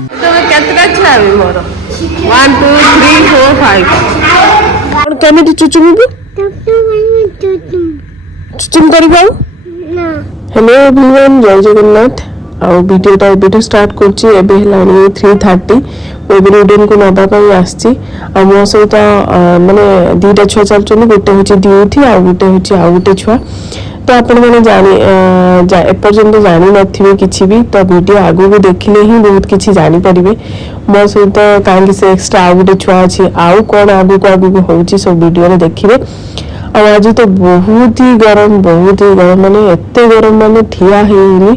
ତମେ କେତେଟା ଛୁଆ ବି ମୋର 1 2 3 4 5 କଣ କେମିତି ଚୁଚୁମିବୁ ଚୁଚୁମ କରିବୁ हेलो एवरीवन जय जगन्नाथ आउ वीडियोटा एबेठू स्टार्ट करछि एबे हेलानी 3:30 एवरीडन को नबा पई आछि आ मो सहित माने दीटा छुआ चलछन गोटे होछि डिउटी आ गोटे होछि आ गोटे छुआ तो आपण माने जानि एपर्यंत जानि नथिबे किछि भी तो वीडियो आगु को देखिले ही बहुत किछि जानि परिबे मो सहित कांगी से एक्स्ट्रा आ गोटे छुआ अछि आउ कोन आगु को होछि सब वीडियो रे देखिबे आज तो बहुत ही गरम माने एते गरम माने ठिया हेनी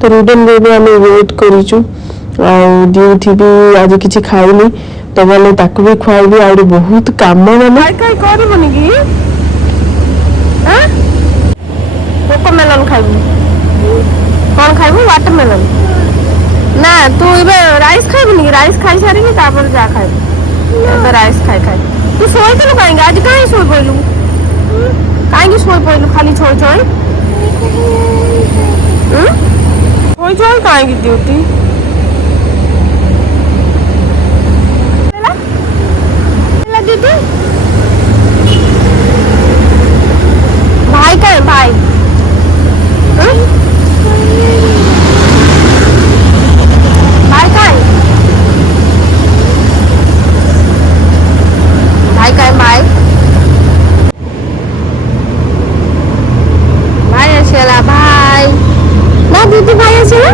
तो रुडन बेबी आम वेट करूँ ड्यूटी भी आज किसी खाइनी तो मैंने ताकू भी खुआबी आ बहुत कम मैंने करबनी कि कोकोमेलन खाइबू कौन खाइबू वाटरमेलन ना तू ए राइस खाइबनी कि राइस खाई सारी जा खाइबू राइस खाई तू शोलु कहीं आज कहीं शो पड़ू कहीं शोई पड़ू खाली छोई छोई कहीं ड्यूटी ड्यूटी भाई कहीं भाई भाई कहीं भाई कहीं भाई असेला भाई ना दीदी भाई असेला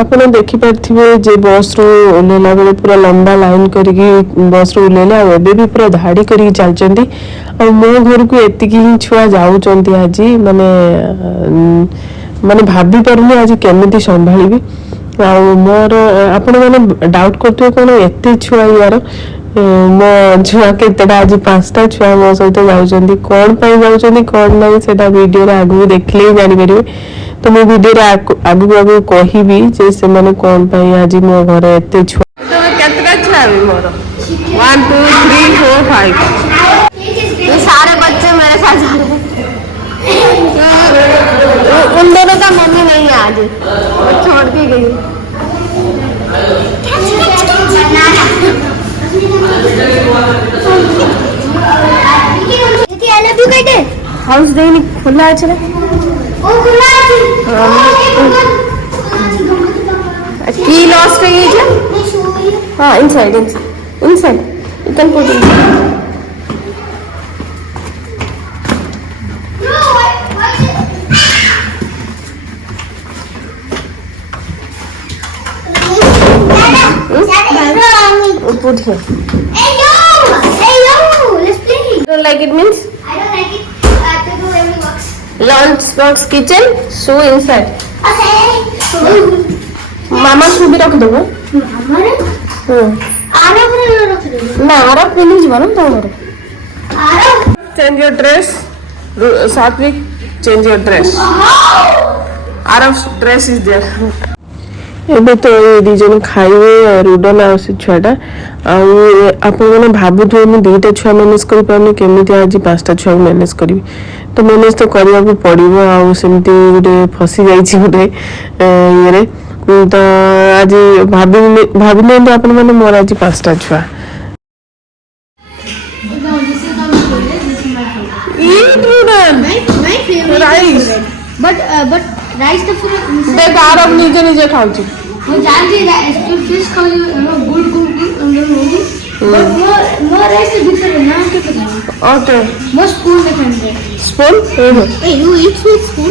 आपने देखी पारे जे बस रू ओह्लैला बेले पूरा लंबा लाइन करके बस रू ओह्लैले एबे भी पूरा धाड़ी करके चलचंती आ मो घर को एतिकी ही छुआ जाउचंती आज माने माने भाभी परनी आज केमिति संभाळिबी आ मोर आपण माने डाउट करथि कोन एते छुआ यार मो छुआ केतेटा आज 5टा छुआ मो सहित जाउचंती कोन पई जाउचंती कोन नै सेटा वीडियो रे आगु देखले ही जानि परिबे तो मो वीडियो रे आगु कहबी जे से माने कोन पई आज मो घर एते छुआ तमे केतेटा छुआ भी मोर 1 2 3 4 5 ये सारे बच्चे मेरे साथ जा रहे हैं उन दोनों का मम्मी नहीं है आज वो छोड़ के गई हाउस देनी खुला है चले की लॉस्ट है ये हाँ inside you can put it put here let's play don't like it means I don't like it to do any works lunch box kitchen shoe inside मामा शू भी रख दो ना आरब मिल जीव ना तुम change your dress Satvik change your dress Aarab dress is there एबे तो ये दी जन खाइबे रुडन आ से छुआटा आप भावुथे मुझे दुईटा छुआ मैनेज कर पानी केमी आज 5टा छुआ मैनेज करी तो मैनेज तो करने को पड़ो आमती गोटे फसी जाइए गोटे ये तो आज भाविले आप मोर आज 5टा छुआ राइस तो पूरा देख आरब निजे निजे खाउची वो जानती है फिश खाऊ good good good but more rice तो भीतर ना के पता ओके मोर स्पून देखंगे spoon a you eat with spoon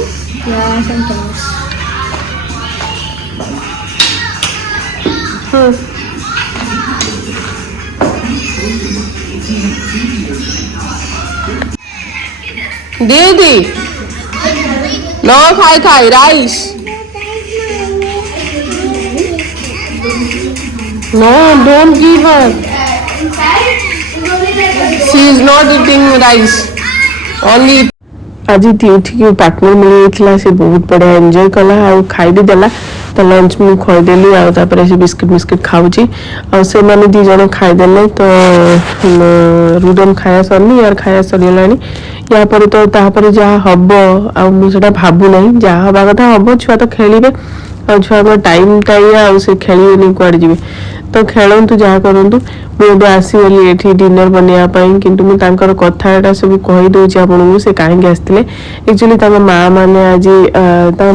या समटाइम्स दीदी नो खाई rice No, don't give her. She is not eating rice. Only. आज उठिक पार्टनर मिलता से बहुत बढ़िया एंजॉय कला आ खाई भी देला तो लंच मुझे खुईदेली आपर से बिस्किट मिस्किट खाऊँगी से मैंने दी जन खाईदे तो रुडन खाया सरनी यार खाया सरीगला या पर तो तापर जहाँ हम आटा भावुना जहाँ हवा कथा हम छुआ तो खेलिए छुआ टाइम टाइम से खेल कड़े जी तो खेलतु जहाँ करूँ मुझे आसगली ये डिनर बनवाई कि मुझे कथा सब कहीदे आपको से कहीं आसते एक्चुअली माँ मैंने आज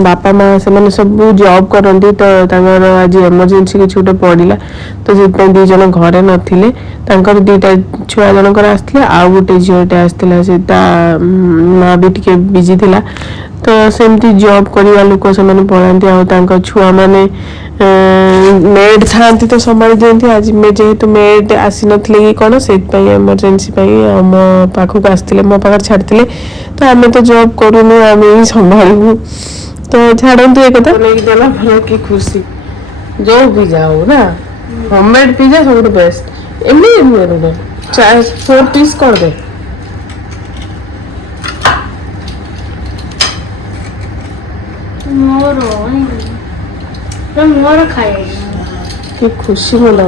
बापा माँ से सब जॉब करती तो आज एमरजेंसी किसी गोटे पड़ा तो से दी जन घरे नथिले दीटा छुआ जनकर आसते आउ गोटे झीटे आसला से माँ भी टे बिजी थिला तो सेमती जॉब करवा लोक से पढ़ाती छुआ मैंने मेड था तो संभाली दिखती आज जेहेतु मेड आसी नथिले कि कौन से एमरजेंसी मो पाखक आसते मो पाखे छाड़ते तो आम तो जॉब करूनु आम ही संभालू तो छाड़ू ये कथा देला भल कि खुशी जो पिज्जा हो ना होममेड पिज्जा सब बेस्ट एमनी 4 पीस कर दे मोर खाए कि खुशी मिला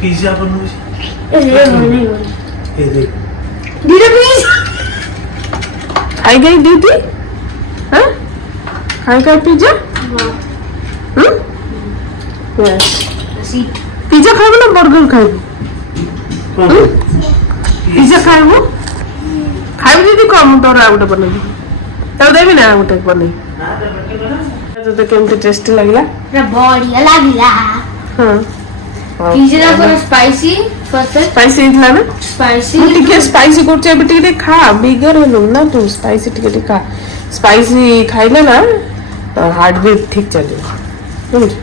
पिज्जा खाई गई दीदी हाँ खाई गई पिज्जा पिज्जा खाइबो ना बर्गर खाइबो पिज्जा खाइबो खाइबो दीदी कम तोर आ गोटे बनेबी तो देबी ना आ गोटे बने तो केमती टेस्टी लागला बढ़िया लागला हां पिज्जा पर स्पाइसी फर्स्ट स्पाइसी इतना ना स्पाइसी ମୁଁ ଟିକେ ସ୍ପାଇସି କରୁଛି ଏବେ ଟିକେ ଖା ବିଗର ହେଲୁ ନା ତୁ ସ୍ପାଇସି ଟିକେ ଖା ସ୍ପାଇସି ଖାଇଲେ ନା ହାର୍ଟ ବିଟ୍ ଠିକ ଚାଲିବ ବୁଝୁଛୁ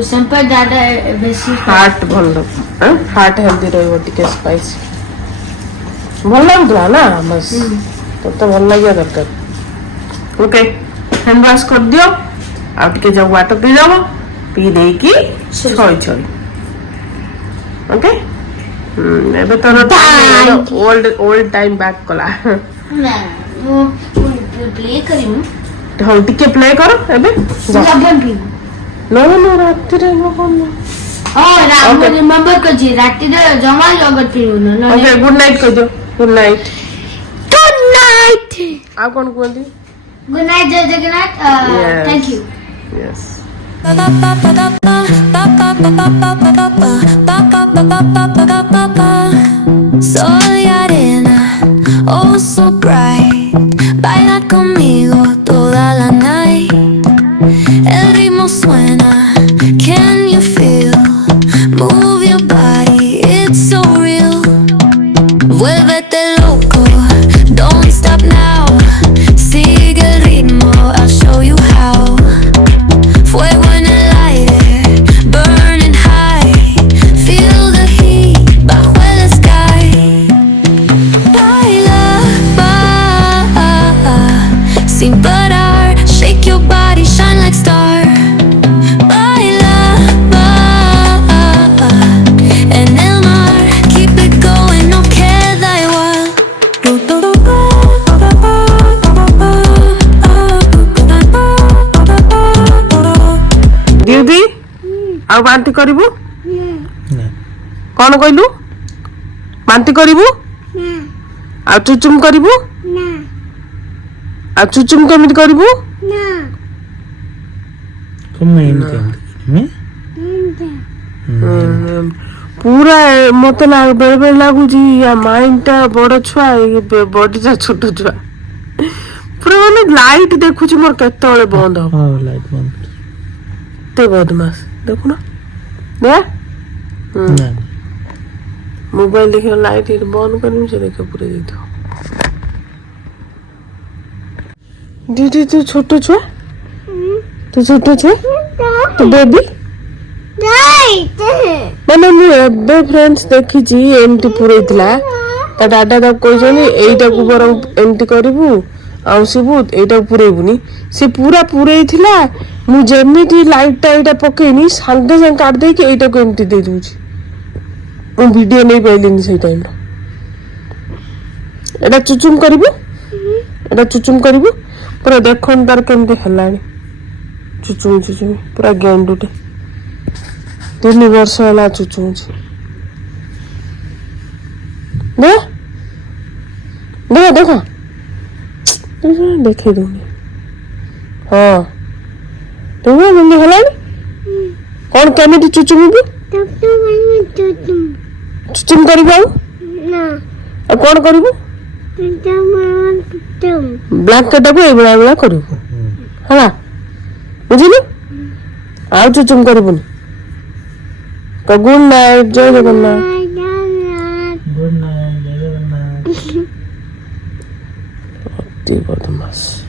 उसमें पर ज्यादा बेसी हार्ट ଭଲ ହାର୍ଟ ହେଲ୍ଦି ରହିବ ଟିକେ ସ୍ପାଇସି ଭଲ ଲାଗୁଥିଲା ନା ବସ୍ ତତେ ଭଲ ଲାଗିବା ଦରକାର ଓକେ ହ୍ୟାଣ୍ଡ ୱାଶ କରିଦିଅ ଆଉ ଟିକେ ଯାଉ ୱାଟର ପିଇଦେବ ପିଇ ଦେଇକି ଛଇ ଛଇ ओके एबे तोर ओल्ड टाइम बैक कला ना वो प्ले करिम हो टिके प्ले कर एबे लगन भी नो नो रात रे नो कोन रात में रिमेंबर कर जी रात रे जमा जगत पी न ओके गुड नाइट कह दो गुड नाइट आ कोन कोंदी गुड नाइट जय Jagannath thank you yes Sol y arena, oh so bright. Baila conmigo toda la night. El ritmo suena, can you feel? Move your body, it's so real. Vuélvete loco, don't stop now. Sigue el ritmo, I'll show you how. Fuego en el aire, burning high. Feel the heat bajo el sky. Baila, sin parar. Shake your body, shine like star. Baila, en el mar. Keep it going, no queda igual. दीदी आ बांती करिवु कोन कहलु बांती करिवु आ चुचुम करिवु आ चुचुम केमिति करिवु पूरा मत बेले बेले लगुच mind टा बड़ छुआ बॉडी टा छोट छुआ पूरा माने लाइट देखुची मोर केतले बंद हो लाइट बंद ते बदमाश देखु ना दे मोबाइल देखियो लाइट बंद करनी से देखे पूरे दे दीदी तू छोट छुआ तू छोट छुआ तू बेबी मैंने मुझे फ्रेंड्स देखी एमती पूरा ता दादा तक कहते यहीटा को बर एमती करूँ ଆଉ ଶିବୁ ଏଇଟା ପୁରେଇବୁନି ସେ ପୁରା ପୁରେଇଥିଲା ମୁଁ ଯେମିତି ଲାଇଟଟା ଏଇଟା ପକେଇନି ସାଙ୍ଗେ ସାଙ୍ଗେ କାଟିଦେଇକି ଏଇଟାକୁ ଏମିତି ଦେଇ ଦଉଛି ମୁଁ ଭିଡିଓ ନେଇ ପାଇଲିନି ସେଇ ଟାଇମରେ ଏଇଟା ଚୁଚୁମ କରିବୁ ଏଇଟା ଚୁଚୁମ କରିବୁ ପୁରା ଦେଖନ୍ତୁ ତାର କେମିତି ହେଲାଣି ଚୁଚୁମି ପୁରା ଗେଣ୍ଡୁଟେ 3 ବର୍ଷ ହେଲା ଚୁଚୁମୁଛି ଦେଖ ଦେଖେଇ ଦଉନି ହଁ ତୁମେ କେମିତି ହେଲାଣି କଣ କେମିତି ଚୁଚୁମିବୁ ଚୁଚୁମ କରିବୁ ଆଉ କଣ କରିବୁ ବ୍ଲାଙ୍କେଟଟାକୁ ଏଇଭଳିଆ କରିବୁ ହେଲା ବୁଝିଲୁ ଆଉ ଚୁଚୁମ କରିବୁନି ତ ଗୁଡ୍ ନାଇଟ୍ ଜୟ ଜଗନ୍ନାଥ गुड नाइट जय जगन्नाथ ଅତି ବଦମାସ